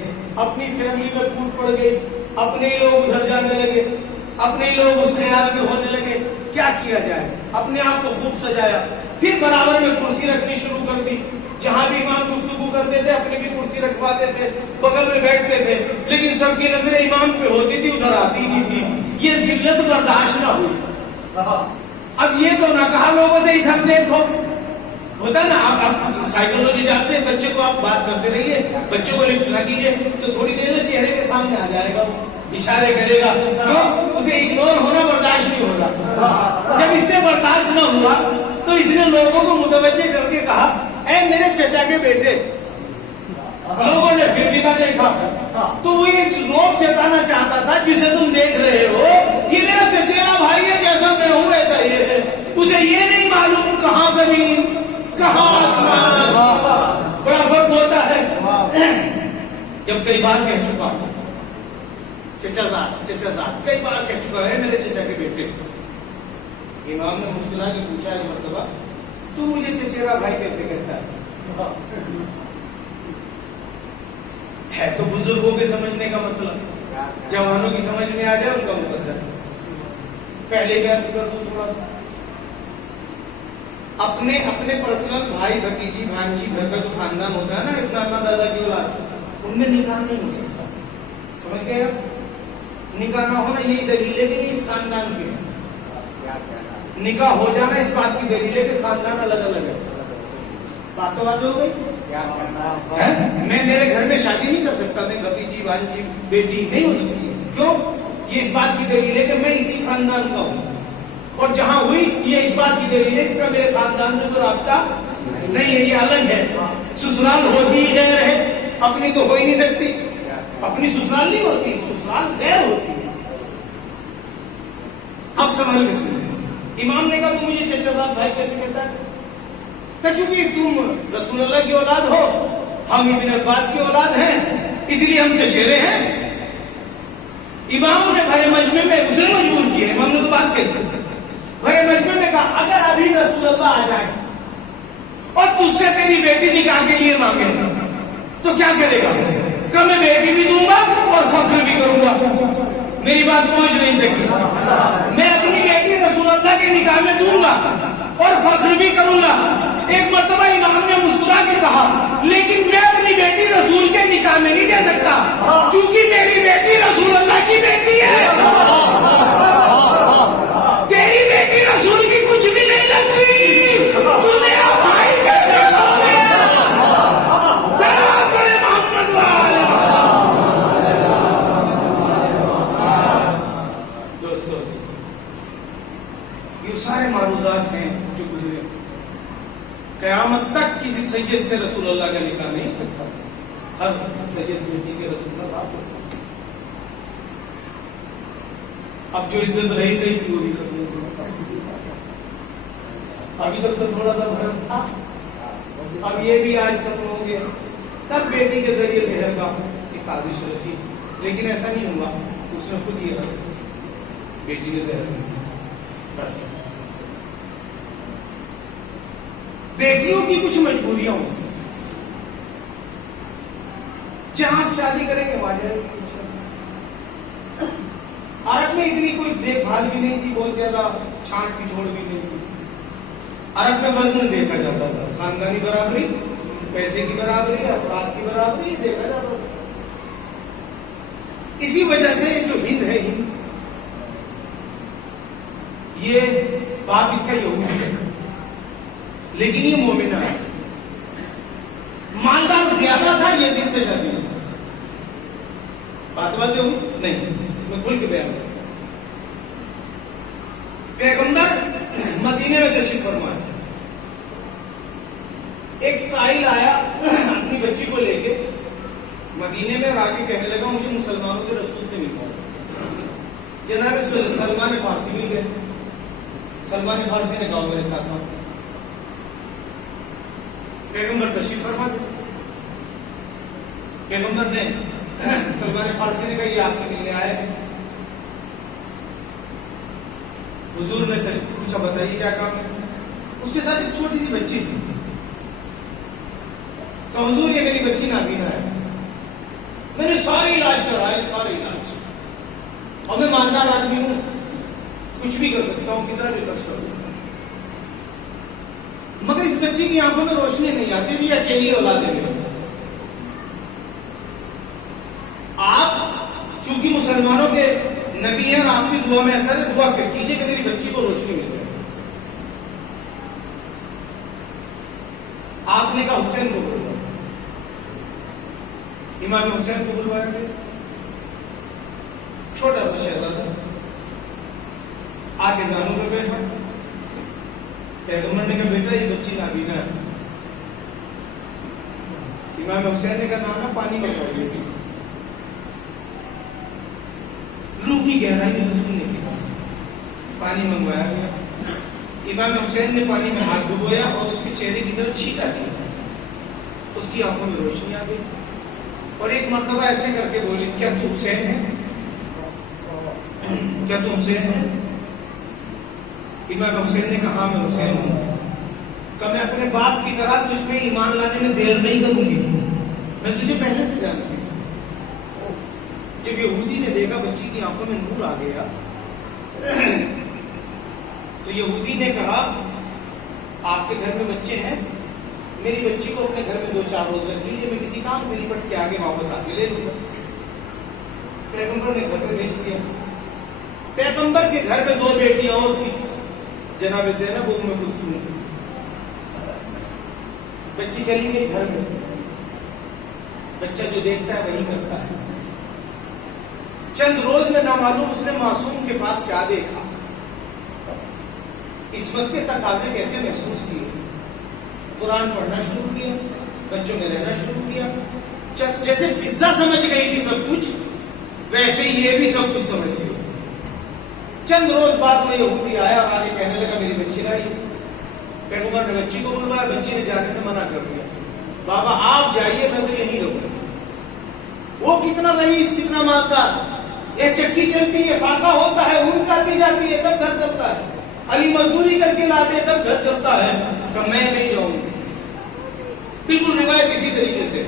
اپنی فیملی میں پھوٹ پڑ گئی، اپنے ہی لوگ ادھر جانے لگے، اپنے ہی لوگ اس خیال میں ہونے لگے کیا کیا جائے، اپنے آپ کو خوب سجایا، پھر برابر میں کرسی رکھنی شروع کر دی، جہاں بھی امام گفتگو کرتے تھے اپنی بھی کرسی رکھواتے تھے، بغل میں بیٹھتے تھے، لیکن سب کی نظریں امام پہ ہوتی تھی، ادھر آتی نہیں تھی، یہ ذلت برداشت نہ ہوئی۔ اب یہ تو نہ کہا لوگوں سے ادھر دیکھو، ہوتا نا آپ سائیکولوجی جانتے ہیں، بچے کو آپ بات کرتے رہیے، بچے کو لفٹ نہ کیجیے تو تھوڑی دیر میں چہرے کے سامنے آ جائے گا، اشارے کرے گا، کیوں؟ اسے اگنور ہونا برداشت نہیں ہوگا۔ جب اس سے برداشت نہ ہوا تو اس نے لوگوں کو متوجہ کر کے کہا اے میرے چچا کے بیٹے، لوگوں نے پھر بھی نہ دیکھا تو وہ یہ روپ جتانا چاہتا تھا جسے تم دیکھ رہے ہو یہ میرا چچیرا بھائی ہے، جیسا میں ہوں ویسا یہ ہے، اسے یہ نہیں معلوم کہاں زمین کہاں آسمان، بڑا فرق ہوتا ہے۔ جب کئی بار کہہ چکا چچا زاد کئی بار کہہ چکا ہے میرے چچا کے بیٹے، امام نے مسکرا کے پوچھا ایک مرتبہ تو مجھے چچیرا بھائی کیسے کہتا ہے تو بزرگوں کے سمجھنے کا مسئلہ، جوانوں کی سمجھ میں آ جائے ان کا مقدر، پہلے بھی عرض کر دوں تھوڑا سا، اپنے پرسنل بھائی بھتیجی بھانجی گھر کا جو خاندان ہوتا ہے نا، ابن دادا کی اولاد، ان میں نکاح نہیں ہو سکتا، سمجھ گئے آپ؟ نکاح نہ ہونا یہی دلیل ہے کہ اس خاندان کے نکاح ہو جانا اس بات کی دلیل ہے کہ خاندان الگ الگ ہے۔ بات تو بات ہو گئی، میں میرے گھر میں شادی نہیں کر سکتا، میں بھتیجی بھانجی بیٹی نہیں ہو سکتی، کیوں؟ یہ اس بات کی دلیل ہے کہ میں اسی خاندان کا ہوں، اور جہاں ہوئی یہ اس بات کی دلیل ہے اس کا میرے خاندان سے کوئی رابطہ نہیں ہے، یہ الگ ہے، سسرال ہوتی ہی غیر ہے، اپنی تو ہو ہی نہیں سکتی، اپنی سسرال نہیں ہوتی، سسرال غیر ہوتی ہے۔ اب سنبھل کے سنیں، امام نے کہا تم مجھے چچا زاد بھائی کیسے کہتا ہے؟ کہ چونکہ تم رسول اللہ کی اولاد ہو، ہم ابن عباس کی اولاد ہیں، اس لیے ہم چچیرے ہیں۔ امام نے بھائی مجمع میں اسے مجبور کیا، امام نے تو بات کہی، بھائی مجمع میں کہا اگر ابھی رسول اللہ آ جائے اور تجھ سے تیری بیٹی نکاح کے لیے مانگے تو کیا کرے گا؟ کہ میں بیٹی بھی دوں گا اور فخر بھی کروں گا، میری بات پہنچ نہیں سکتی، میں اپنی بیٹی رسول اللہ کے نکاح میں دوں گا اور فخر بھی کروں گا۔ ایک مرتبہ امام نے مسکرا کے کہا لیکن میں اپنی بیٹی رسول کے نکاح میں نہیں دے سکتا کیونکہ میری بیٹی رسول اللہ کی بیٹی ہے، تیری بیٹی رسول کی کچھ بھی نہیں لگتی، تو میرا بھائی کیسے ہو گیا؟ سلام پڑھے محمد والے۔ دوستو یہ سارے معروضات ہیں جو گزرے، قیامت تک کسی سید سے رسول اللہ کا نکاح نہیں ہو سکتا، ہر سید بیٹی کے رسول اللہ باپ ہوتا۔ اب جو عزت رہی صحیح تھی وہ بھی ختم ہو گئی، ابھی تک تو تھوڑا سا بھرم تھا، اب یہ بھی آج ختم ہو گیا، تب بیٹی کے ذریعے زہر کا کی سازش رچی، لیکن ایسا نہیں ہوا، اس نے خود یہ بیٹی کے زہر بس۔ بیٹیوں کی کچھ مجبوریاں ہوتی ہیں، جہاں آپ شادی کریں گے وہاں جائیں گے۔ عرب میں اتنی کوئی دیکھ بھال بھی نہیں تھی، بہت زیادہ چھانٹ پچھوڑ بھی نہیں تھی، عرب میں وزن دیکھا جاتا تھا، خاندانی برابری، پیسے کی برابری، افراد کی برابری دیکھا جاتا تھا۔ اسی وجہ سے جو ہند ہے، ہند یہ باپ اس کا یہودی ہے لیکن یہ مومنہ ہے، مالدار زیادہ تھا یزید سے شادی نہیں، بات ہو نہیں، میں کھل کے بیان کروں۔ پیغمبر مدینے میں تشریف فرمائے، ایک سائل آیا اپنی بچی کو لے کے مدینے میں، آ کے کہنے لگا مجھے مسلمانوں کے رسول سے ملواؤ۔ جناب سلمان فارسی مل گئے، سلمان فارسی نے کہا میرے ساتھ آؤ، پیغمبر تشریف فرما دے، پیغمبر نے سلمان فارسی نے کہا یہ آپ سے ملنے آئے، حضور نے پوچھا بتائیے کیا کام ہے. اس کے ساتھ ایک چھوٹی سی بچی تھی. تو حضور یہ میری بچی نابینا ہے. میں نے سارے علاج کرائے, سارے علاج, اور میں مالدار آدمی ہوں, کچھ بھی کر سکتا ہوں, کتنا بھی خرچ کر سکتا ہوں, مگر اس بچی کی آنکھوں میں روشنی نہیں آتی تھی. اکیلی اولاد ہے. آپ چونکہ مسلمانوں کے نبی ہیں, آپ کی دعا میں ایسا ہے, دعا کیجیے کہ میری بچی کو روشنی مل جائے. آپ نے کہا حسین کو بلوایا. امام حسین کو بلوایا گیا, چھوٹا سا شہزادہ آ کے زانوں پہ بیٹھا. پیغمبر نے کہا بیٹا یہ بچی نابینا ہے. امام حسین نے کہا نانا پانی منگوائیے. روح کی گہرائی سے سننے کے بعد پانی منگوایا گیا. امام حسین نے پانی میں ہاتھ ڈبویا اور اس کے چہرے کی طرف چھینٹا کیا. اس کی آنکھوں میں روشنی آ گئی اور ایک مرتبہ ایسے کر کے بولی, کیا تو حسین ہے, کیا تو حسین ہے؟ امام حسین نے کہا میں حسین ہوں. کہ میں اپنے باپ کی طرح تجھ پہ ایمان لانے میں دیر نہیں کروں گی, میں تجھے پہلے سے جانتی ہوں. جب یہودی نے دیکھا بچی کی آنکھوں میں نور آ گیا تو یہودی نے کہا آپ کے گھر میں بچے ہیں, میری بچی کو اپنے گھر میں 2-4 روز رکھ لیجیے, میں کسی کام سے نپٹ کے آگے واپس آ کے لے لوں گا. پیغمبر نے گھر میں بھیج دیا. پیغمبر کے گھر میں 2 بیٹیاں اور تھی, جناب زینب ام کلثوم تھی. بچی چلی گئی گھر میں. بچہ جو دیکھتا ہے وہی کرتا ہے. چند روز میں نامعلوم اس نے معصوم کے پاس کیا دیکھا, عصمت کے تقاضے کیسے محسوس کیے. قرآن پڑھنا شروع کیا, بچوں میں رہنا شروع کیا. جیسے فضا سمجھ گئی تھی سب کچھ, ویسے ہی یہ بھی سب کچھ سمجھ گئی. چند روز بعد وہ یہودی آیا اور آگے کہنے لگا میری بچی لائی. پیغمبر نے بچی کو بلوایا, بچی نے جانے سے منع کر دیا. بابا آپ جائیے, میں تو یہیں رہوں. وہ کتنا رئیس, کتنا مالدار, یہ چکی چلتی ہے, فاقہ ہوتا ہے, اونٹ آتی جاتی ہے, تب گھر چلتا ہے. علی مزدوری کر کے لاتے تب گھر چلتا ہے. کہ میں نہیں جاؤں گی. بالکل روایت اسی طریقے سے.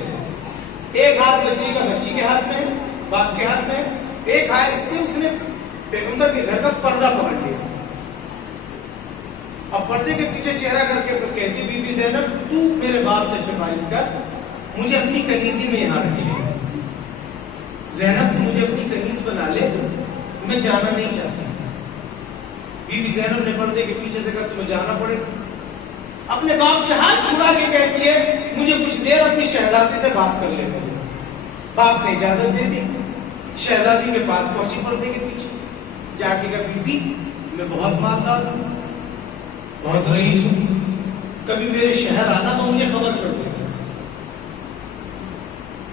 ایک ہاتھ بچی کا بچی کے ہاتھ میں, باپ کے ہاتھ میں, ایک ہاتھ سے اس نے پیغمبر کے گھر کا پردہ پکڑ لیا. اب پردے کے پیچھے چہرہ کر کے کہتی بی بی زینب تو میرے باپ سے سفارش کر, مجھے اپنی کنیزی میں یہاں رکھیے. زینب تو مجھے اپنی کنیز بنا لے, میں جانا نہیں چاہتی. بی بی زینب نے پردے کے پیچھے سے کہا تمہیں جانا پڑے گا. اپنے باپ سے ہاتھ چھڑا کے کہتی ہے مجھے کچھ دیر اپنی شہزادی سے بات کر لے. باپ نے اجازت دے دی. شہزادی کے پاس پہنچی پردے کے پیچھے, جا کے کہا بی بی میں بہت مالدار ہوں, بہت رئیس ہوں, کبھی میرے شہر آنا تو مجھے خبر کر دے.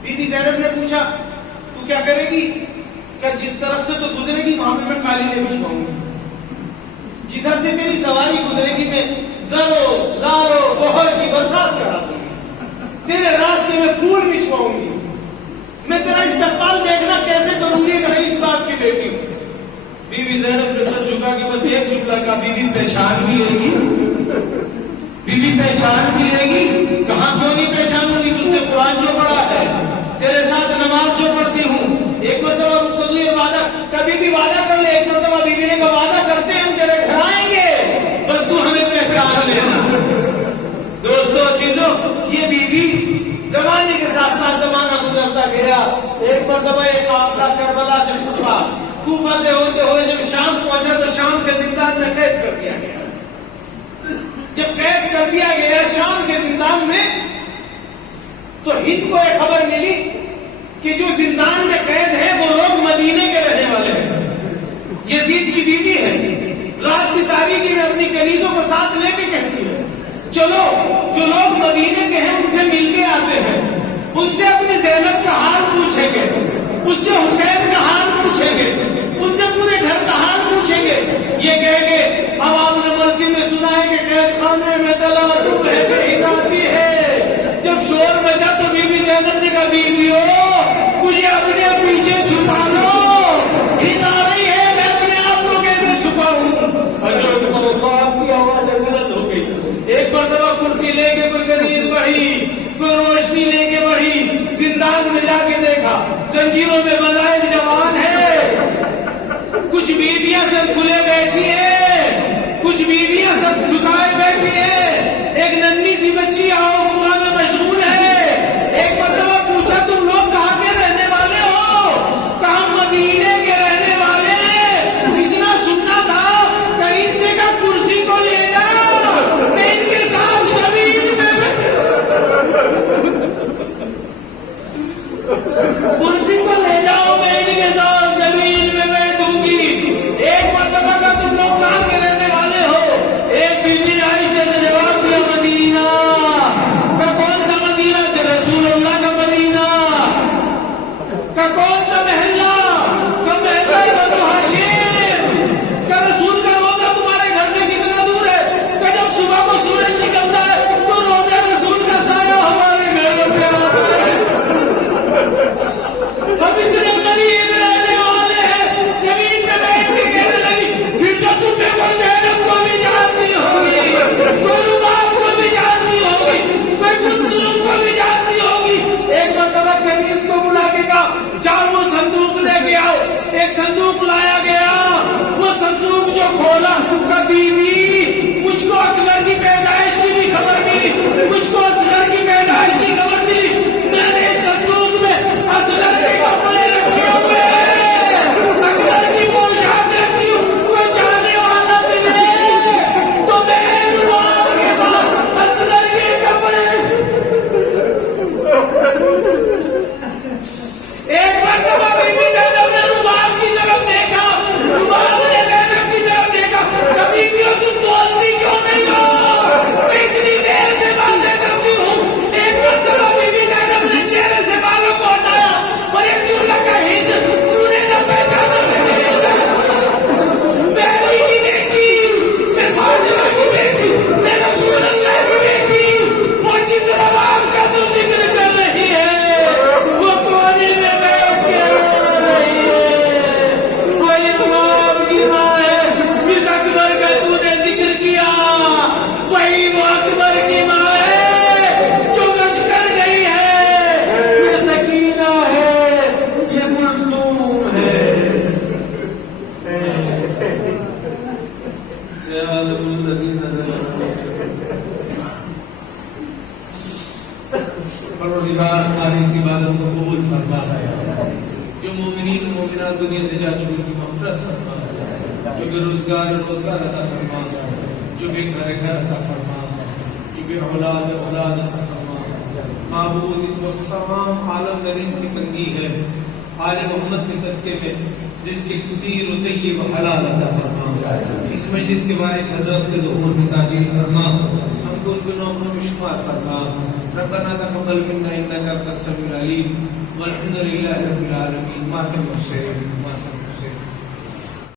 بی بی زینب نے پوچھا تو کیا کرے گی؟ کہ جس طرف سے تو گزرے گی وہاں پہ میں قالینیں بچھواؤں گی, جدھر سے تیری سواری گزرے گی میں زرو لارو بہر کی برسات کرا دوں گی, تیرے راستے میں پھول بچھواؤں گی, میں تیرا استقبال دیکھنا کیسے کروں گی اگر اس بات کی بیٹی ہوں. بی بی زینب نے سر جھکا کہ بس ایک جملہ کا بی بی پہچان بھی لے گی, بی بی پہچان بھی لے گی. کہاں کیوں نہیں پہچانوں گی, تجھ سے قرآن جو پڑھا ہے, تیرے ساتھ نماز جو پڑھتی ہوں. ایک مرتبہ رسول وعدہ, کبھی بھی وعدہ کر لے. ایک مرتبہ بی بی نے کہا وعدہ کرتے ہیں ہم تیرے گھر آئیں گے, بس تو ہمیں پہچان لینا. دوستو عزیزو, یہ بی بی زمانے کے ساتھ ساتھ زمانہ گزرتا گیا. ایک مرتبہ ایک قافلہ کربلا سے چھٹا, کوفہ سے ہوتے ہوئے جب شام پہنچا تو شام کے زندان میں قید کر دیا گیا. جب قید کر دیا گیا شام کے زندان میں, تو ہند کو ایک خبر ملی کہ جو زندان میں قید ہے وہ لوگ مدینے کے رہنے والے ہیں. یزید کی بیوی ہے, رات کی تاریکی میں اپنی کنیزوں کو ساتھ لے کے کہتی ہے چلو جو لوگ مدینے کے ہیں ان سے مل کے آتے ہیں, ان سے اپنی زینب کا حال پوچھیں گے, اس سے حسین کا حال پوچھیں گے, ان سے پورے گھر کا حال پوچھیں گے. یہ کہیں گے اب آپ نے مسجد میں سنا ہے کہ قید خانے میں تلادب ہے بے اطاعتی ہے. جب شور مچا تو بی بی زینب نے کہا بیویو مجھے اپنے پیچھے چھپا لو, ہند آ رہی ہے, میں اپنے آپ کو کیسے چھپاؤں. تکبیروں میں بظاہر جوان ہے، کچھ بیویاں سب کھلے بیٹھی ہیں، کچھ بیویاں سب جھکائے بیٹھی ہیں، ایک ننھی سی بچی آؤ پورا میں مشغول ہے۔ ایک مرتبہ پوچھا تم لوگ کہاں کے رہنے والے ہو؟ کہاں مدینے کے رہنے والے ہیں۔ اتنا سننا تھا کریسے کا کرسی کو لے جا، میں ان کے ساتھ زمین میں کرسی کو لے جاؤ، میں ان کے ساتھ زمین میں بیٹھوں گی۔ ایک مرتبہ کا تم لوگ کہاں کے رہنے والے ہو؟ ایک بیوی عائشہ نے جواب دیا مدینہ کا۔ کون سا مدینہ؟ کہ رسول اللہ کا مدینہ کا۔ کون سا محلہ؟ کا محلہ بنو ہاشم کا۔ رسول کا روزہ تمہارے گھر سے کتنا دور ہے؟ کہ جب صبح کو سورج نکلتا ہے تو روزہ رسول کا سایہ ہمارے گھر پہ آتا ہے۔ ہم اتنے قریب رہنے والے ہیں، زمین پہ بیٹھ کے کہنے لگی پھر تو تم نے کوئی زینب کو بھی جانتی ہوگی، کوئی رباب کو بھی جانتی ہوگی، کوئی کلثوم کو بھی جانتی ہوگی۔ ایک مرتبہ کنیز کو بلا کے کہا جاؤ وہ صندوق لے کے آؤ۔ ایک صندوق لایا گیا، وہ صندوق جو کھولا کبھی بھی مجھ کو اکبر کی پیدائش کی بھی خبر ملی، مجھ کو اصغر کی پیدائش کی خبر ملی۔ میں نے اس صندوق میں اصغر کے کپڑے رکھے ہوئے ہیں، اکبر کی پوشاک رکھی ہوں، کوئی جانے والا ملے تو میں نواب کے ساتھ اصغر کے کپڑے۔ ایک مرتبہ بیوی زینب نے رباب کی طرف دیکھا، رباب نے زینب کی طرف دیکھا، کبھی کیوں تم بولتی کیوں نہیں ہو؟ میں اتنی دیر سے باتیں کرتی ہوں۔ ایک مرتبہ بیوی زینب نے چہرے سے بالوں کو ہٹایا اور ایک دن لگا ہند تو نے نہ پہچانا میں علی کی بیٹی، میں فاطمہ کی بیٹی، میں رسول اللہ کی بیٹی۔ وہ جس رباب کا تو ذکر کر رہی ہے وہ کونے میں بیٹھ کے رو رہی ہے، وہی رباب کی ماں ہے جس اکبر کا تو نے ذکر کیا، وہی وہ اکبر کی ماں ہے جو بچ کر گئی ہے۔ یہ سکینہ ہے، یہ کلثوم ہے۔ پروردگار ہماری اس عبادت کو قبول فرما ہے۔ جو مومنین مومنات دنیا سے جا چکے کی مغفرت فرما، جو بے روزگار عطا فرما، جو بے گھر عطا فرما، جو بے اولاد عطا فرما۔ معبود اس وقت تمام عالم میں رزق کی تنگی ہے، آل محمد کے صدقے میں رزق کثیر و طیب و حلال عطا فرما۔ اس مجلس کے وارث حضرت کے ظہور میں تعجیل فرما، ہم کو ان کے نوموں میں شمار فرما۔ ربنا تقبل منا انك انت السميع العليم والحمد لله رب العالمين۔